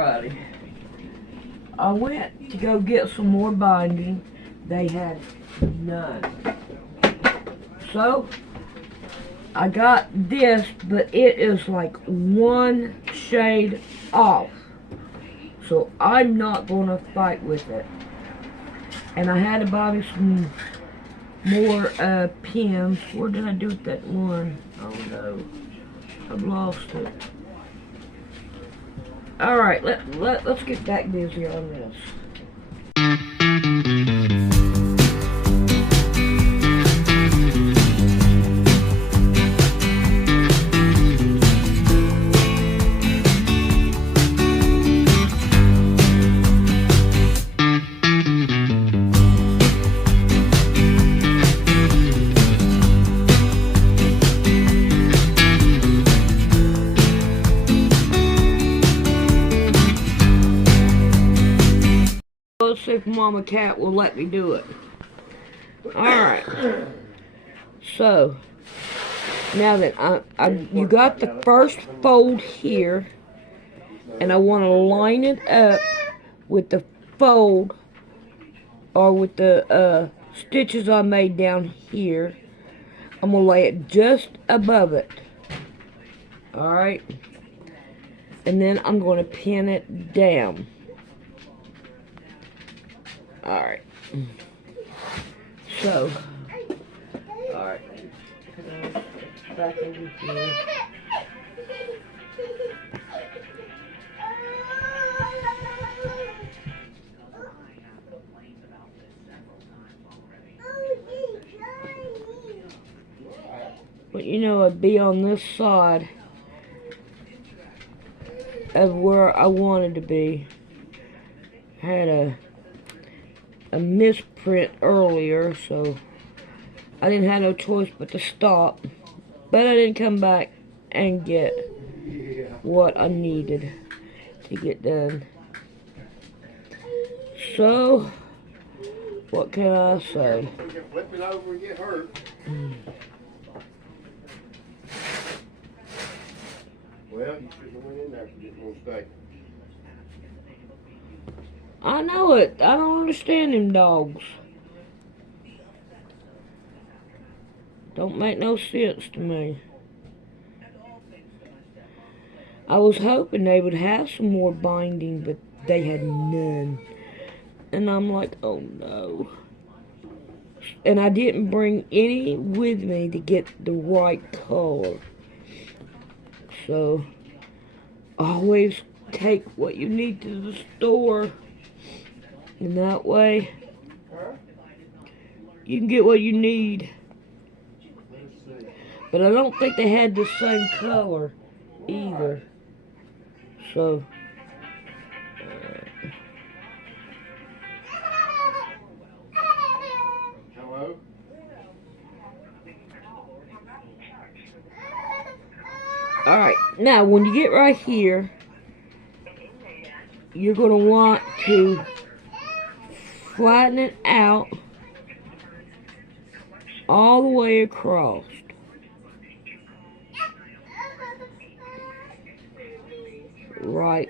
Alrighty. I went to go get some more binding. They had none. So, I got this, but it is like one shade off. So, I'm not going to fight with it. And I had to buy me some more pins. Where did I do with that one? Oh no. I've lost it. Alright, let's get back busy on this. Let's see if Mama Cat will let me do it. Alright. So, now that you got the first fold here, and I want to line it up with the fold, or with the stitches I made down here. I'm going to lay it just above it. Alright. And then I'm going to pin it down. Alright. So, alright. Back over here. But you know, I'd be on this side of where I wanted to be. Had a misprint earlier, so I didn't have no choice but to stop. But I didn't come back and get what I needed to get done. So, what can I say? Flip it over and get hurt. Well, you shouldn't have went in there if you didn't want to stay. I know it. I don't understand them dogs. Don't make no sense to me. I was hoping they would have some more binding, but they had none. And I'm like, oh no. And I didn't bring any with me to get the right color. So, always take what you need to the store. And that way, you can get what you need. But I don't think they had the same color either. So, Hello? alright, now when you get right here, you're going to want to flatten it out all the way across. Right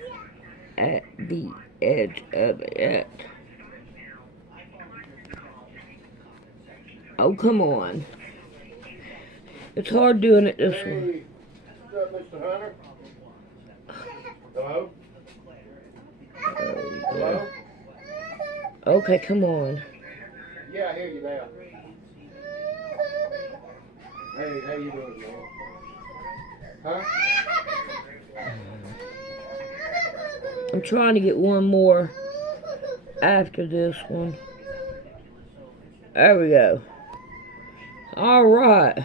at the edge of it. Oh, come on. It's hard doing it this way. What's up, Mr. Hunter? Hello? Hello? Okay, come on. Yeah, I hear you now. Hey, how you doing, man? Huh? I'm trying to get one more after this one. There we go. Alright.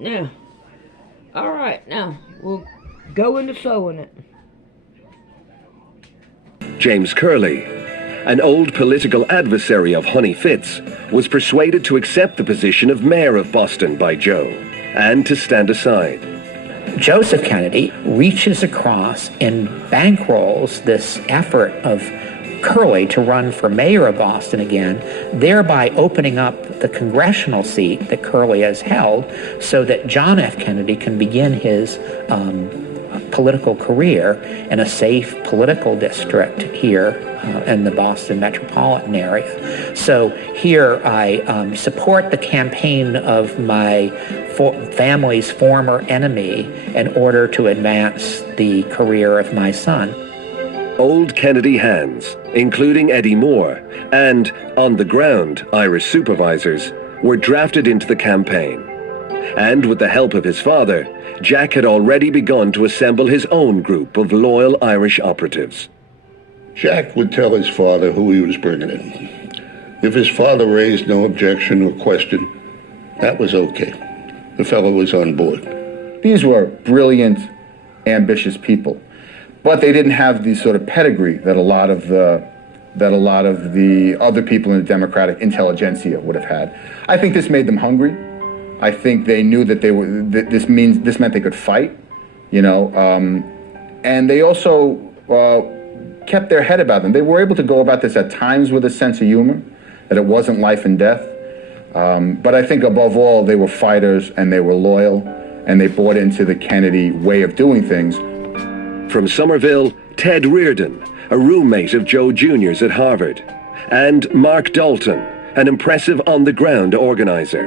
Now. Alright, now. We'll go into sewing it. James Curley, an old political adversary of Honey Fitz, was persuaded to accept the position of mayor of Boston by Joe and to stand aside. Joseph Kennedy reaches across and bankrolls this effort of Curley to run for mayor of Boston again, thereby opening up the congressional seat that Curley has held so that John F. Kennedy can begin his political career in a safe political district here in the Boston metropolitan area. So here I support the campaign of my family's former enemy in order to advance the career of my son. Old Kennedy hands, including Eddie Moore, and on-the-ground Irish supervisors, were drafted into the campaign. And with the help of his father, Jack had already begun to assemble his own group of loyal Irish operatives. Jack would tell his father who he was bringing in. If his father raised no objection or question, that was okay. The fellow was on board. These were brilliant, ambitious people, but they didn't have the sort of pedigree that a lot of the other people in the Democratic intelligentsia would have had. I think this made them hungry. I think they knew that this meant they could fight, and they also kept their head about them. They were able to go about this at times with a sense of humor, that it wasn't life and death. But I think above all, they were fighters and they were loyal, and they bought into the Kennedy way of doing things. From Somerville, Ted Reardon, a roommate of Joe Jr.'s at Harvard, and Mark Dalton, an impressive on-the-ground organizer.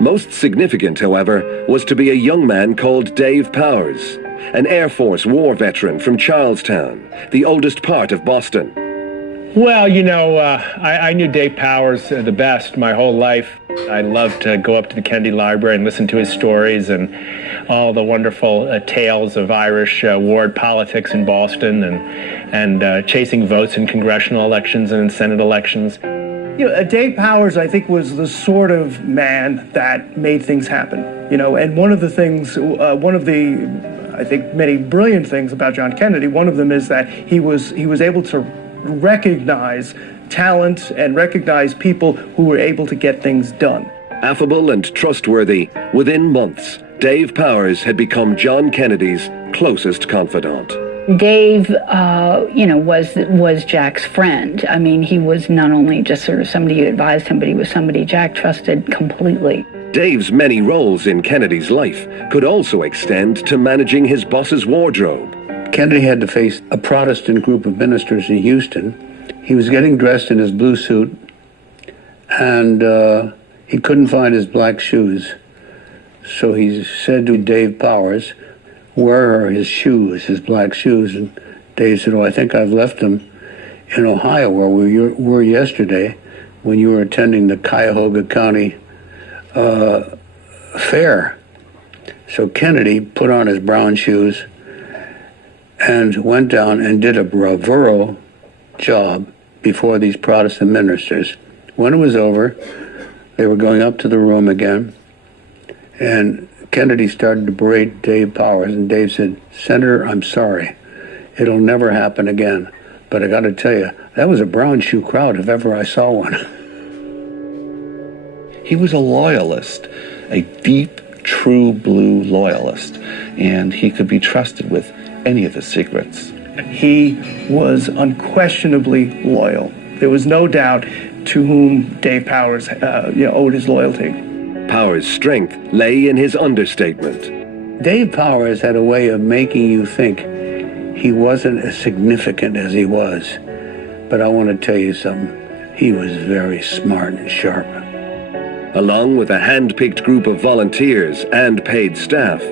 Most significant, however, was to be a young man called Dave Powers, an Air Force war veteran from Charlestown, the oldest part of Boston. Well, I knew Dave Powers the best my whole life. I loved to go up to the Kennedy Library and listen to his stories and all the wonderful tales of Irish ward politics in Boston and chasing votes in congressional elections and in Senate elections. Dave Powers, I think, was the sort of man that made things happen. And one of the, I think, many brilliant things about John Kennedy, one of them is that he was able to recognize talent and recognize people who were able to get things done. Affable and trustworthy, within months, Dave Powers had become John Kennedy's closest confidant. Dave, was Jack's friend. I mean, he was not only just sort of somebody who advised him, but he was somebody Jack trusted completely. Dave's many roles in Kennedy's life could also extend to managing his boss's wardrobe. Kennedy had to face a Protestant group of ministers in Houston. He was getting dressed in his blue suit, and he couldn't find his black shoes. So he said to Dave Powers, "Where are his shoes, his black shoes?" And Dave said, "Oh, I think I've left them in Ohio, where we were yesterday when you were attending the Cuyahoga County fair." So Kennedy put on his brown shoes and went down and did a bravura job before these Protestant ministers. When it was over, they were going up to the room again, and Kennedy started to berate Dave Powers, and Dave said, "Senator, I'm sorry. It'll never happen again. But I got to tell you, that was a brown shoe crowd if ever I saw one." He was a loyalist, a deep, true blue loyalist, and he could be trusted with any of his secrets. He was unquestionably loyal. There was no doubt to whom Dave Powers owed his loyalty. Powers' strength lay in his understatement. Dave Powers had a way of making you think he wasn't as significant as he was. But I want to tell you something. He was very smart and sharp. Along with a hand-picked group of volunteers and paid staff,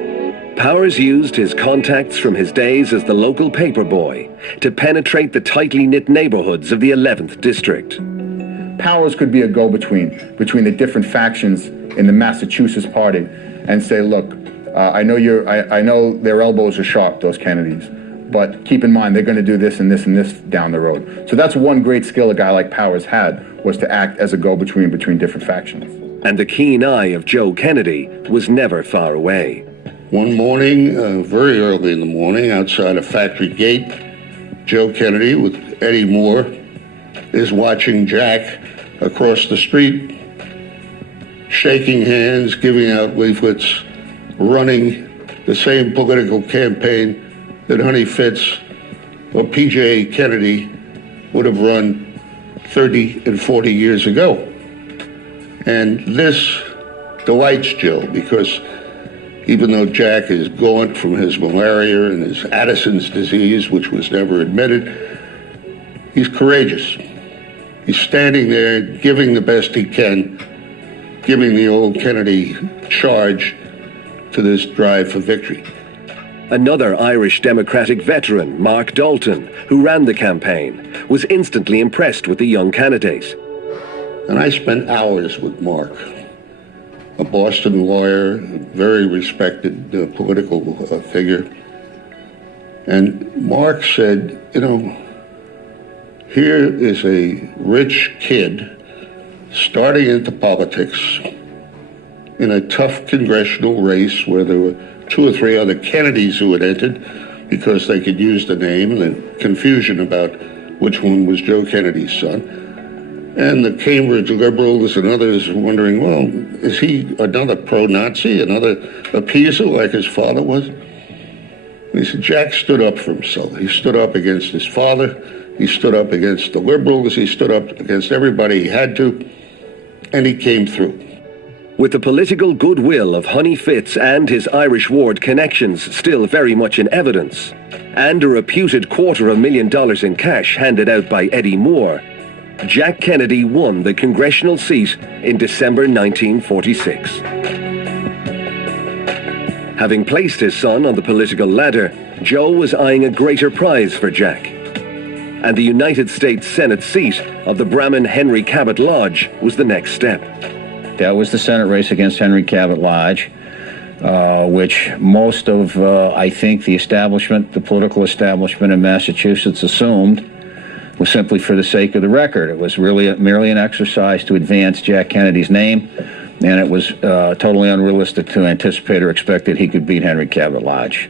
Powers used his contacts from his days as the local paper boy to penetrate the tightly knit neighborhoods of the 11th District. Powers could be a go-between between the different factions in the Massachusetts party and say, "Look, I know their elbows are sharp, those Kennedys, but keep in mind they're going to do this and this and this down the road." So that's one great skill a guy like Powers had, was to act as a go-between between different factions. And the keen eye of Joe Kennedy was never far away. One morning, very early in the morning, outside a factory gate, Joe Kennedy with Eddie Moore is watching Jack across the street, shaking hands, giving out leaflets, running the same political campaign that Honey Fitz or P.J. Kennedy would have run 30 and 40 years ago. And this delights Joe because even though Jack is gaunt from his malaria and his Addison's disease, which was never admitted, he's courageous. He's standing there giving the best he can, giving the old Kennedy charge to this drive for victory. Another Irish Democratic veteran, Mark Dalton, who ran the campaign, was instantly impressed with the young candidate. And I spent hours with Mark, a Boston lawyer, very respected political figure. And Mark said, you know, here is a rich kid starting into politics in a tough congressional race where there were 2 or 3 other Kennedys who had entered because they could use the name, and the confusion about which one was Joe Kennedy's son. And the Cambridge liberals and others wondering, well, is he another pro-Nazi, another appeaser like his father was? And he said, Jack stood up for himself. He stood up against his father. He stood up against the liberals. He stood up against everybody he had to, and he came through. With the political goodwill of Honey Fitz and his Irish ward connections still very much in evidence, and a reputed $250,000 in cash handed out by Eddie Moore, Jack Kennedy won the congressional seat in December 1946. Having placed his son on the political ladder, Joe was eyeing a greater prize for Jack. And the United States Senate seat of the Brahmin Henry Cabot Lodge was the next step. That was the Senate race against Henry Cabot Lodge, which most of, I think, the establishment, the political establishment in Massachusetts assumed was simply for the sake of the record. It was really merely an exercise to advance Jack Kennedy's name, and it was totally unrealistic to anticipate or expect that he could beat Henry Cabot Lodge.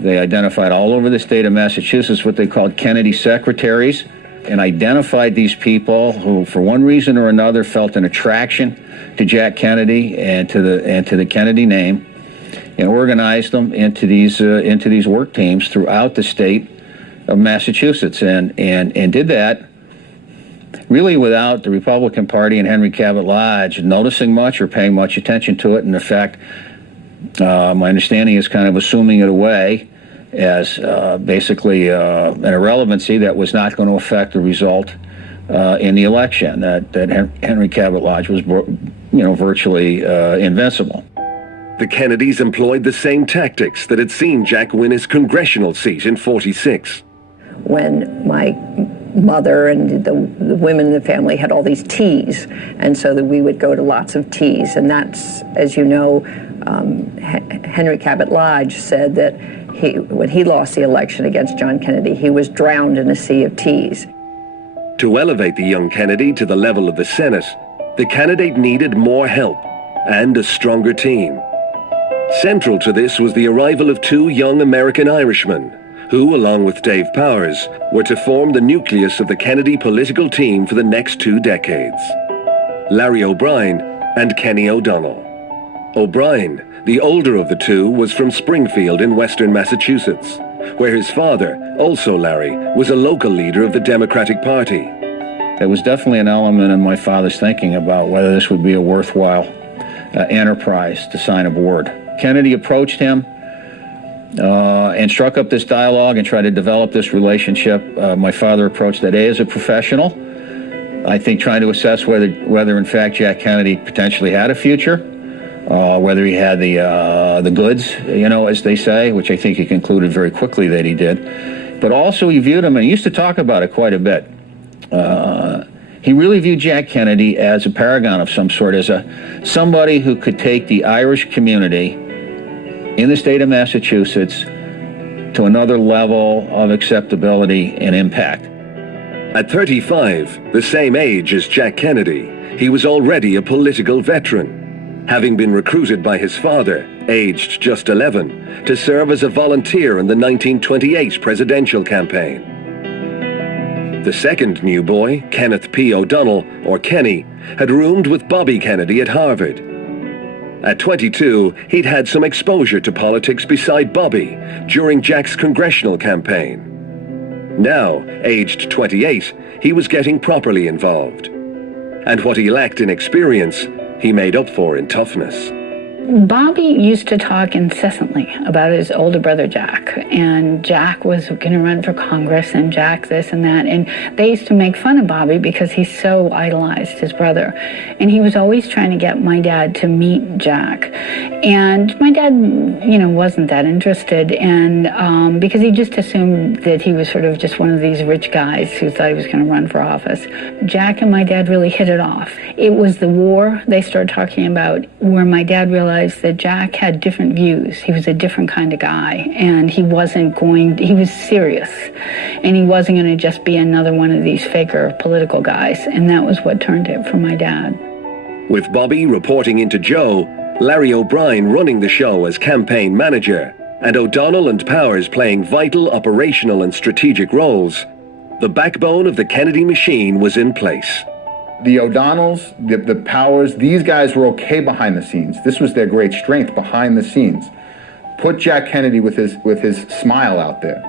They identified all over the state of Massachusetts what they called Kennedy secretaries, and identified these people who, for one reason or another, felt an attraction to Jack Kennedy and to the Kennedy name, and organized them into these work teams throughout the state of Massachusetts, and did that really without the Republican Party and Henry Cabot Lodge noticing much or paying much attention to it. And in fact, my understanding is kind of assuming it away as basically an irrelevancy that was not going to affect the result in the election, that Henry Cabot Lodge was, virtually invincible. The Kennedys employed the same tactics that had seen Jack win his congressional seat in '46. When my mother and the women in the family had all these teas, and so that we would go to lots of teas, and that's, as you know, Henry Cabot Lodge said that when he lost the election against John Kennedy, he was drowned in a sea of teas. To elevate the young Kennedy to the level of the Senate, the candidate needed more help and a stronger team. Central to this was the arrival of 2 young American Irishmen, who, along with Dave Powers, were to form the nucleus of the Kennedy political team for the next 2 decades. Larry O'Brien and Kenny O'Donnell. O'Brien, the older of the 2, was from Springfield in western Massachusetts, where his father, also Larry, was a local leader of the Democratic Party. There was definitely an element in my father's thinking about whether this would be a worthwhile enterprise to sign aboard. Kennedy approached him and struck up this dialogue and tried to develop this relationship. My father approached that as a professional, I think trying to assess whether in fact Jack Kennedy potentially had a future, whether he had the goods, as they say, which I think he concluded very quickly that he did. But also he viewed him, and he used to talk about it quite a bit. He really viewed Jack Kennedy as a paragon of some sort, as somebody who could take the Irish community in the state of Massachusetts to another level of acceptability and impact. At 35, the same age as Jack Kennedy, he was already a political veteran, having been recruited by his father, aged just 11, to serve as a volunteer in the 1928 presidential campaign. The second new boy, Kenneth P. O'Donnell, or Kenny, had roomed with Bobby Kennedy at Harvard. At 22, he'd had some exposure to politics beside Bobby during Jack's congressional campaign. Now, aged 28, he was getting properly involved. And what he lacked in experience, he made up for in toughness. Bobby used to talk incessantly about his older brother Jack, and Jack was going to run for Congress, and Jack this and that, and they used to make fun of Bobby because he so idolized his brother, and he was always trying to get my dad to meet Jack, and my dad, wasn't that interested, and because he just assumed that he was sort of just one of these rich guys who thought he was going to run for office. Jack and my dad really hit it off. It was the war they started talking about where my dad realized that Jack had different views. He was a different kind of guy, and he was serious, and he wasn't going to just be another one of these faker political guys, and that was what turned it for my dad. With Bobby reporting into Joe, Larry O'Brien running the show as campaign manager, and O'Donnell and Powers playing vital operational and strategic roles, the backbone of the Kennedy machine was in place. The O'Donnells, the Powers, these guys were okay behind the scenes. This was their great strength, behind the scenes. Put Jack Kennedy with his smile out there.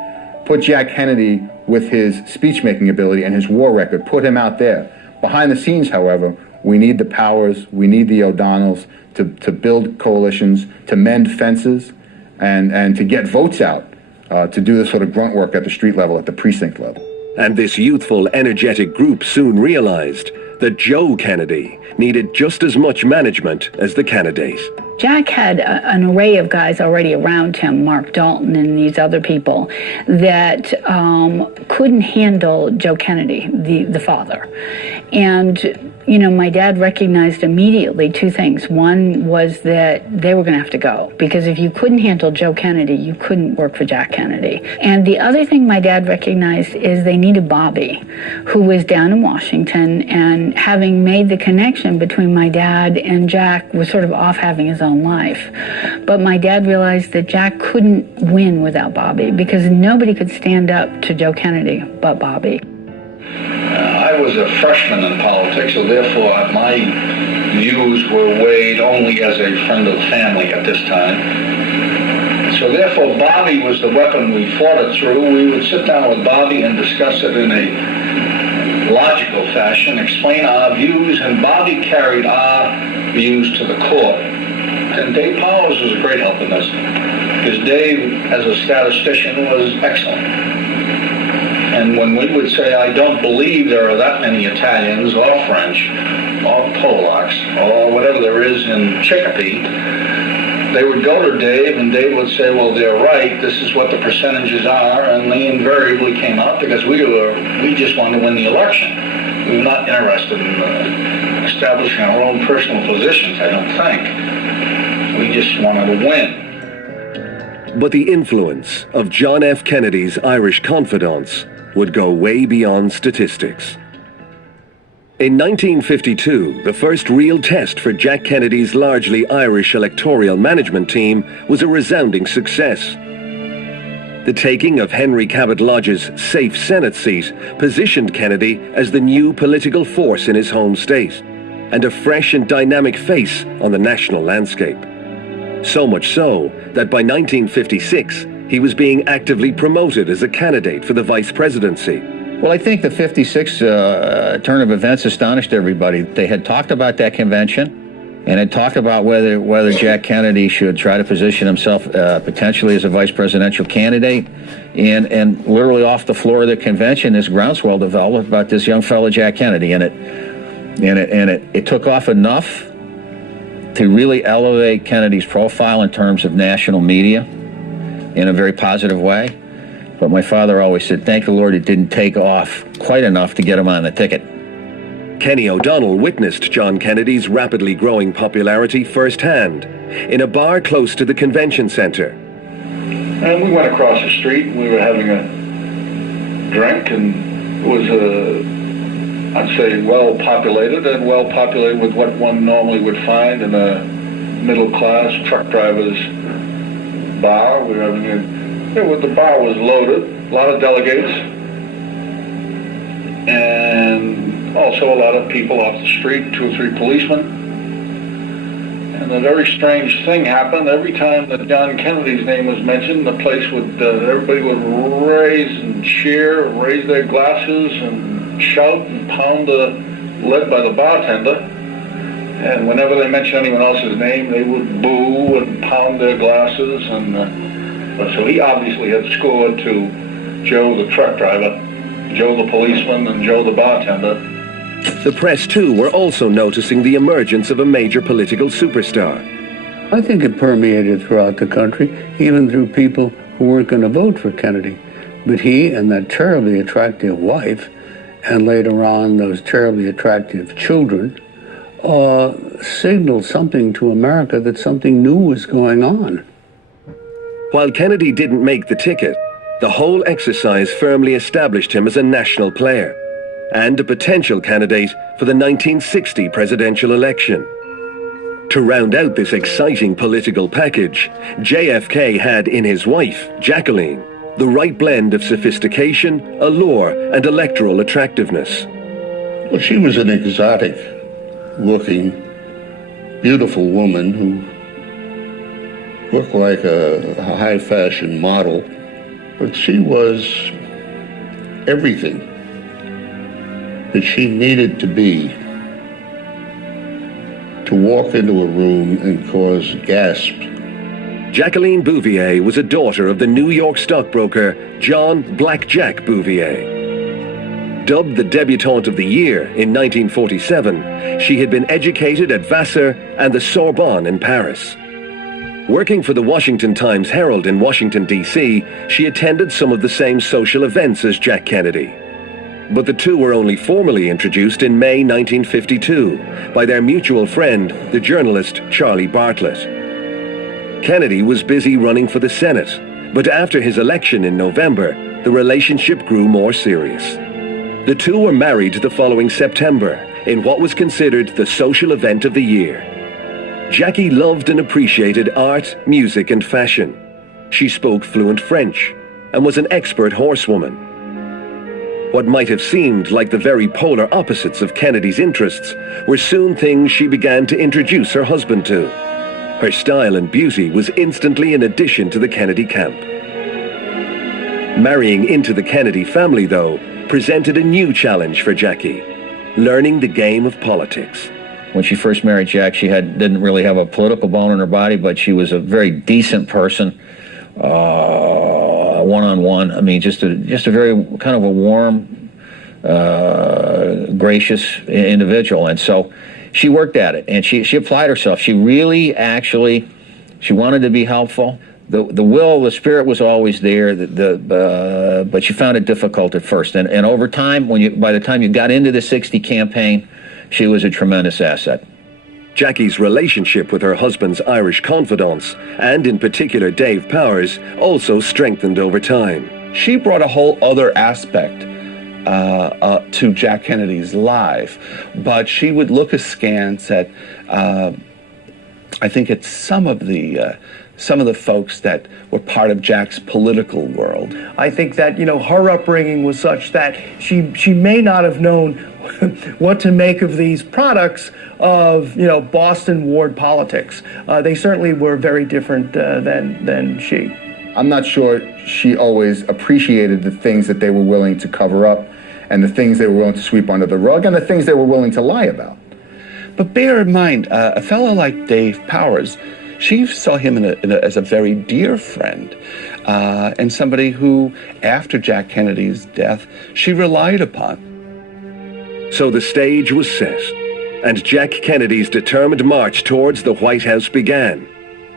Put Jack Kennedy with his speech-making ability and his war record. Put him out there. Behind the scenes, however, we need the Powers, we need the O'Donnells to build coalitions, to mend fences, and to get votes out, to do this sort of grunt work at the street level, at the precinct level. And this youthful, energetic group soon realized that Joe Kennedy needed just as much management as the Kennedys. Jack had an array of guys already around him, Mark Dalton and these other people, that couldn't handle Joe Kennedy, the father. And, my dad recognized immediately two things. One was that they were going to have to go, because if you couldn't handle Joe Kennedy, you couldn't work for Jack Kennedy. And the other thing my dad recognized is they needed Bobby, who was down in Washington, and having made the connection between my dad and Jack was sort of off having his own life. But my dad realized that Jack couldn't win without Bobby, because nobody could stand up to Joe Kennedy but Bobby. I was a freshman in politics, so therefore my views were weighed only as a friend of the family at this time. So therefore Bobby was the weapon we fought it through. We would sit down with Bobby and discuss it in a logical fashion, explain our views, and Bobby carried our views to the court. And Dave Powers was a great help in this, because Dave, as a statistician, was excellent. And when we would say, I don't believe there are that many Italians or French or Polacks or whatever there is in Chicopee, they would go to Dave, and Dave would say, well, they're right, this is what the percentages are, and they invariably came out, because we just wanted to win the election. We were not interested in establishing our own personal positions, I don't think. We just wanted to win. But the influence of John F. Kennedy's Irish confidants would go way beyond statistics. In 1952, the first real test for Jack Kennedy's largely Irish electoral management team was a resounding success. The taking of Henry Cabot Lodge's safe Senate seat positioned Kennedy as the new political force in his home state, and a fresh and dynamic face on the national landscape. So much so that by 1956, he was being actively promoted as a candidate for the vice presidency. Well, I think the 56 turn of events astonished everybody. They had talked about that convention and had talked about whether Jack Kennedy should try to position himself potentially as a vice presidential candidate. And literally off the floor of the convention, this groundswell developed about this young fellow, Jack Kennedy. And it took off enough to really elevate Kennedy's profile in terms of national media in a very positive way. But my father always said, thank the Lord it didn't take off quite enough to get him on the ticket. Kenny O'Donnell witnessed John Kennedy's rapidly growing popularity firsthand in a bar close to the convention center. And we went across the street, and we were having a drink, and it was I'd say well-populated with what one normally would find in a middle-class truck driver's bar. We were having the bar was loaded, a lot of delegates, and also a lot of people off the street, 2 or 3 policemen. And a very strange thing happened. Every time that John Kennedy's name was mentioned, the place would, everybody would raise and cheer, raise their glasses and shout and pound the lead by the bartender. And whenever they mentioned anyone else's name, they would boo and pound their glasses. And so he obviously had scored to Joe the truck driver, Joe the policeman, and Joe the bartender. The press, too, were also noticing the emergence of a major political superstar. I think it permeated throughout the country, even through people who weren't going to vote for Kennedy. But he and that terribly attractive wife, and later on those terribly attractive children, signaled something to America that something new was going on. While Kennedy didn't make the ticket, the whole exercise firmly established him as a national player and a potential candidate for the 1960 presidential election. To round out this exciting political package, JFK had in his wife, Jacqueline, the right blend of sophistication, allure, and electoral attractiveness. Well, she was an exotic-looking, beautiful woman who looked like a high-fashion model, but she was everything that she needed to be to walk into a room and cause gasps. Jacqueline Bouvier was a daughter of the New York stockbroker John Black Jack Bouvier. Dubbed the debutante of the year in 1947, she had been educated at Vassar and the Sorbonne in Paris. Working for the Washington Times-Herald in Washington, D.C., she attended some of the same social events as Jack Kennedy. But the two were only formally introduced in May 1952 by their mutual friend, the journalist Charlie Bartlett. Kennedy was busy running for the Senate, but after his election in November, the relationship grew more serious. The two were married the following September in what was considered the social event of the year. Jackie loved and appreciated art, music, and fashion. She spoke fluent French and was an expert horsewoman. What might have seemed like the very polar opposites of Kennedy's interests were soon things she began to introduce her husband to. Her style and beauty was instantly an addition to the Kennedy camp. Marrying into the Kennedy family, though, presented a new challenge for Jackie, learning the game of politics. When she first married Jack, she didn't really have a political bone in her body, but she was a very decent person, one-on-one. I mean, just a very kind of a warm, gracious individual. And so she worked at it, and she applied herself. She really she wanted to be helpful. The spirit was always there, but she found it difficult at first. And over time, by the time you got into the 60 campaign, she was a tremendous asset. Jackie's relationship with her husband's Irish confidants, and in particular Dave Powers, also strengthened over time. She brought a whole other aspect to Jack Kennedy's life, but she would look askance at, I think, at some of the folks that were part of Jack's political world. I think that, her upbringing was such that she may not have known what to make of these products of, Boston ward politics. They certainly were very different than she. I'm not sure she always appreciated the things that they were willing to cover up and the things they were willing to sweep under the rug and the things they were willing to lie about. But bear in mind, a fellow like Dave Powers, she saw him as a very dear friend, and somebody who, after Jack Kennedy's death, she relied upon. So the stage was set, and Jack Kennedy's determined march towards the White House began,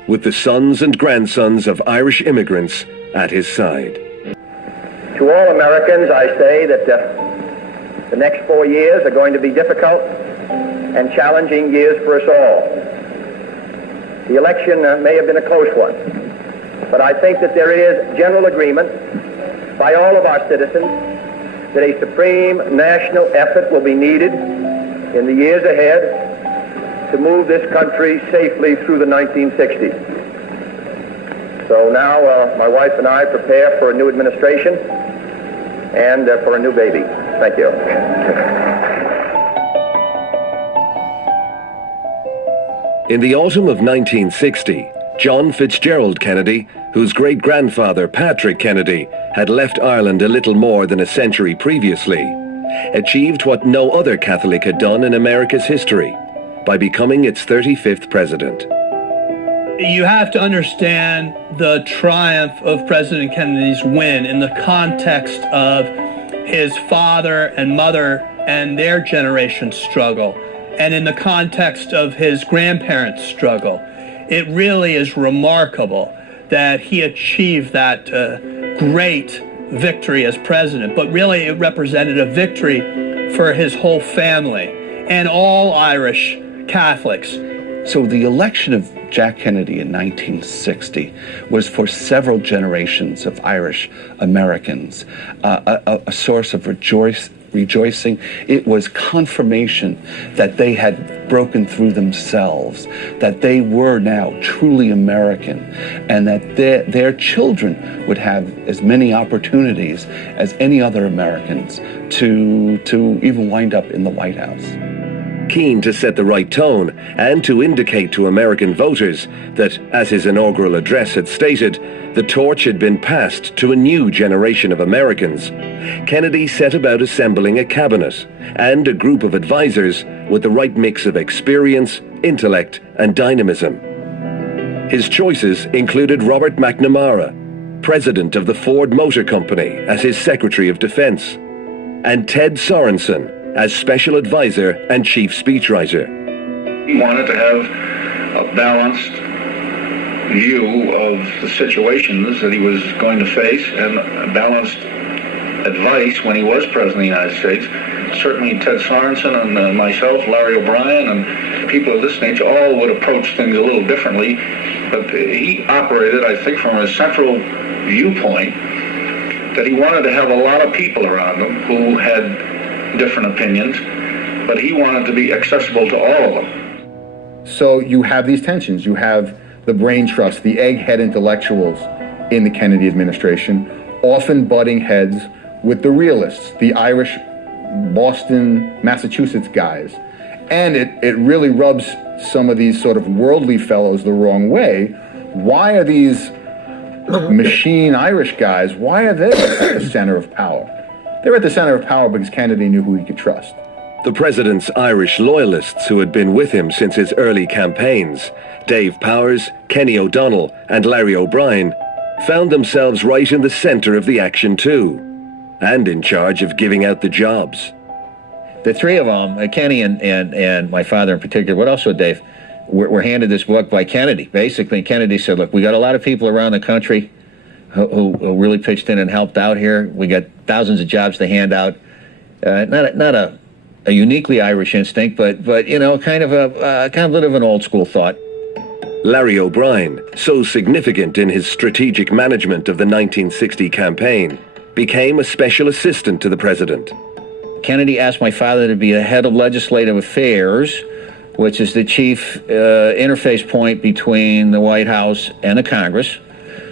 with the sons and grandsons of Irish immigrants at his side. To all Americans, I say that the next 4 years are going to be difficult and challenging years for us all. The election may have been a close one, but I think that there is general agreement by all of our citizens that a supreme national effort will be needed in the years ahead to move this country safely through the 1960s. So now my wife and I prepare for a new administration and for a new baby. Thank you. In the autumn of 1960, John Fitzgerald Kennedy, whose great-grandfather Patrick Kennedy had left Ireland a little more than a century previously, achieved what no other Catholic had done in America's history. by becoming its 35th president. You have to understand the triumph of President Kennedy's win in the context of his father and mother and their generation's struggle, and in the context of his grandparents' struggle. It really is remarkable that he achieved that great victory as president, but really it represented a victory for his whole family and all Irish Catholics. So the election of Jack Kennedy in 1960 was for several generations of Irish Americans a source of rejoicing. It was confirmation that they had broken through themselves, that they were now truly American, and that their children would have as many opportunities as any other Americans to even wind up in the White House. Keen to set the right tone and to indicate to American voters that, as his inaugural address had stated, the torch had been passed to a new generation of Americans, Kennedy set about assembling a cabinet and a group of advisors with the right mix of experience, intellect, and dynamism. His choices included Robert McNamara, president of the Ford Motor Company, as his Secretary of Defense, and Ted Sorensen as special advisor and chief speechwriter. He wanted to have a balanced view of the situations that he was going to face and balanced advice when he was president of the United States. Certainly Ted Sorensen and myself, Larry O'Brien, and people of this nature all would approach things a little differently, but he operated, I think, from a central viewpoint that he wanted to have a lot of people around him who had different opinions, but he wanted to be accessible to all of them. So you have these tensions. You have the brain trust, the egghead intellectuals in the Kennedy administration, often butting heads with the realists, the Irish, Boston, Massachusetts guys. And it really rubs some of these sort of worldly fellows the wrong way. Why are these machine Irish guys, why are they at the center of power? They're at the center of power because Kennedy knew who he could trust. The president's Irish loyalists who had been with him since his early campaigns, Dave Powers, Kenny O'Donnell, and Larry O'Brien, found themselves right in the center of the action too, and in charge of giving out the jobs. The three of them, Kenny and my father in particular, but also Dave, were handed this book by Kennedy. Basically, Kennedy said, look, we got a lot of people around the country who really pitched in and helped out here. We got thousands of jobs to hand out. Not a uniquely Irish instinct, but you know, kind of a bit of an old school thought. Larry O'Brien, so significant in his strategic management of the 1960 campaign, became a special assistant to the president. Kennedy asked my father to be the head of legislative affairs, which is the chief interface point between the White House and the Congress.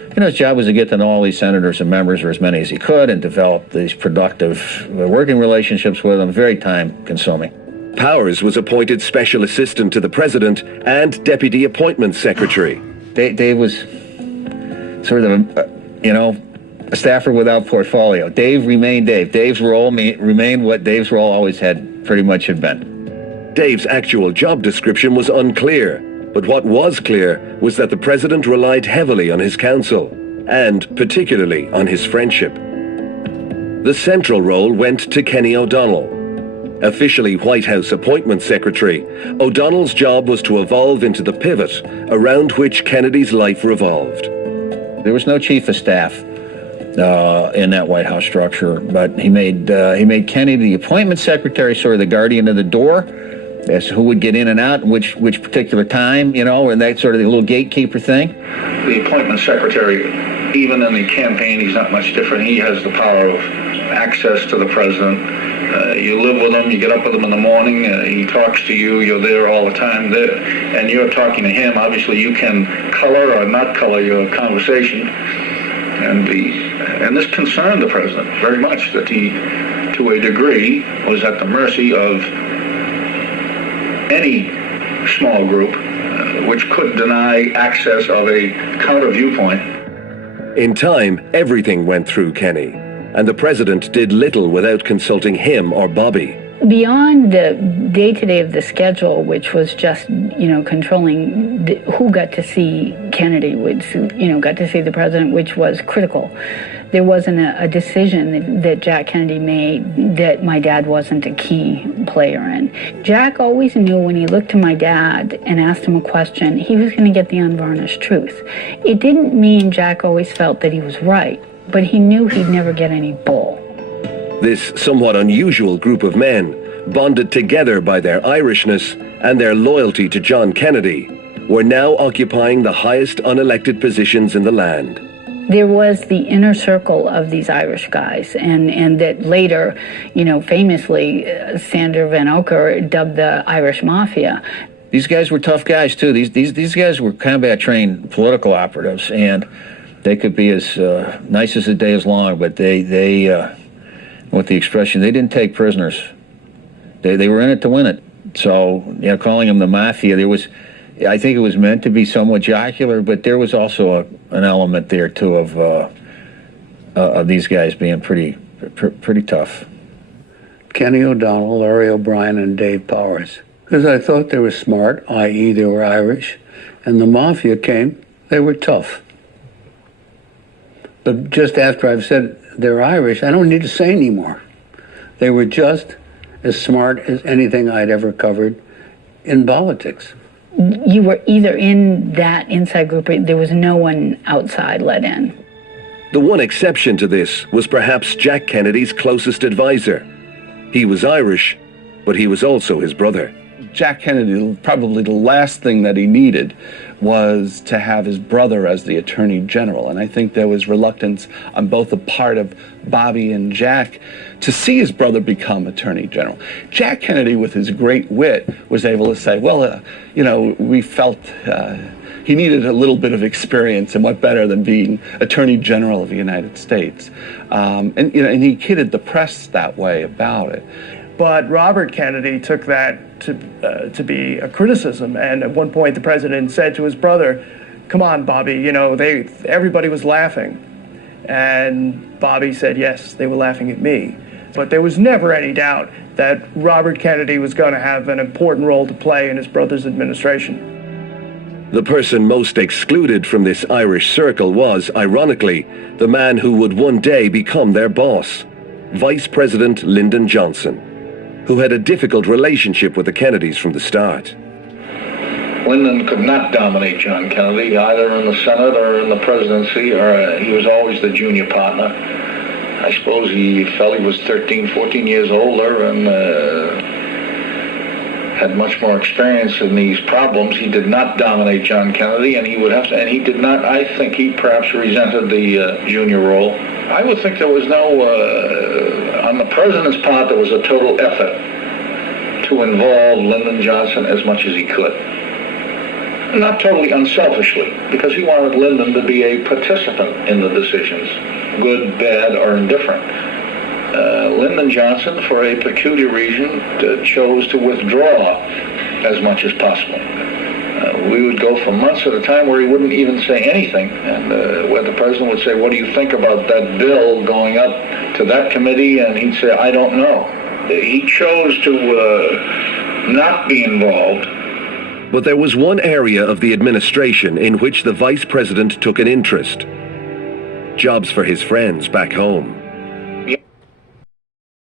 You know, his job was to get to know all these senators and members, or as many as he could, and develop these productive working relationships with them. Very time-consuming. Powers was appointed special assistant to the president and deputy appointments secretary. Dave was sort of, a staffer without portfolio. Dave remained Dave. Dave's role remained what Dave's role always had been. Dave's actual job description was unclear. But what was clear was that the president relied heavily on his counsel, and particularly on his friendship. The central role went to Kenny O'Donnell. Officially White House Appointments Secretary, O'Donnell's job was to evolve into the pivot around which Kennedy's life revolved. There was no chief of staff in that White House structure, but he made Kennedy the appointment secretary, sort of the guardian of the door, as to who would get in and out, which particular time, and that sort of the little gatekeeper thing. The appointment secretary, even in the campaign, he's not much different. He has the power of access to the president. You live with him, you get up with him in the morning, he talks to you, you're there all the time, and you're talking to him. Obviously, you can color or not color your conversation. And this concerned the president very much, that he, to a degree, was at the mercy of any small group which could deny access of a counter viewpoint. In time, everything went through Kenny, and the president did little without consulting him or Bobby, Beyond the day-to-day of the schedule, which was just, controlling who got to see Kennedy, which, got to see the president, which was critical. There wasn't a decision that Jack Kennedy made that my dad wasn't a key player in. Jack always knew when he looked to my dad and asked him a question, he was going to get the unvarnished truth. It didn't mean Jack always felt that he was right, but he knew he'd never get any bull. This somewhat unusual group of men, bonded together by their Irishness and their loyalty to John Kennedy, were now occupying the highest unelected positions in the land. There was the inner circle of these Irish guys, and that later, famously, Sander Van Ocker dubbed the Irish Mafia. These guys were tough guys, too. These guys were combat-trained political operatives, and they could be as nice as the day is long, but they with the expression, they didn't take prisoners. They were in it to win it. So, calling them the Mafia, I think it was meant to be somewhat jocular, but there was also an element there, too, of these guys being pretty tough. Kenny O'Donnell, Larry O'Brien, and Dave Powers. Because I thought they were smart, i.e. they were Irish, and the Mafia came, they were tough. But just after I've said they're Irish, I don't need to say anymore. They were just as smart as anything I'd ever covered in politics. You were either in that inside group, or there was no one outside let in. The one exception to this was perhaps Jack Kennedy's closest advisor. He was Irish, but he was also his brother. Jack Kennedy, probably the last thing that he needed was to have his brother as the Attorney General. And I think there was reluctance on both the part of Bobby and Jack to see his brother become Attorney General. Jack Kennedy, with his great wit, was able to say, well, we felt he needed a little bit of experience, and what better than being Attorney General of the United States. And he kidded the press that way about it. But Robert Kennedy took that to be a criticism, and at one point the president said to his brother, "Come on, Bobby, everybody was laughing." And Bobby said, "Yes, they were laughing at me." But there was never any doubt that Robert Kennedy was going to have an important role to play in his brother's administration. The person most excluded from this Irish circle was, ironically, the man who would one day become their boss, Vice President Lyndon Johnson, who had a difficult relationship with the Kennedys from the start. Lyndon could not dominate John Kennedy, either in the Senate or in the presidency, or he was always the junior partner. I suppose he felt he was 13, 14 years older and had much more experience in these problems. He did not dominate John Kennedy, and he did not, I think he perhaps resented the junior role. I would think there was on the president's part, there was a total effort to involve Lyndon Johnson as much as he could. Not totally unselfishly, because he wanted Lyndon to be a participant in the decisions, good, bad, or indifferent. Lyndon Johnson, for a peculiar reason, chose to withdraw as much as possible. We would go for months at a time where he wouldn't even say anything, and where the president would say, "What do you think about that bill going up to that committee?" And he'd say, "I don't know." He chose to not be involved. But there was one area of the administration in which the vice president took an interest: jobs for his friends back home.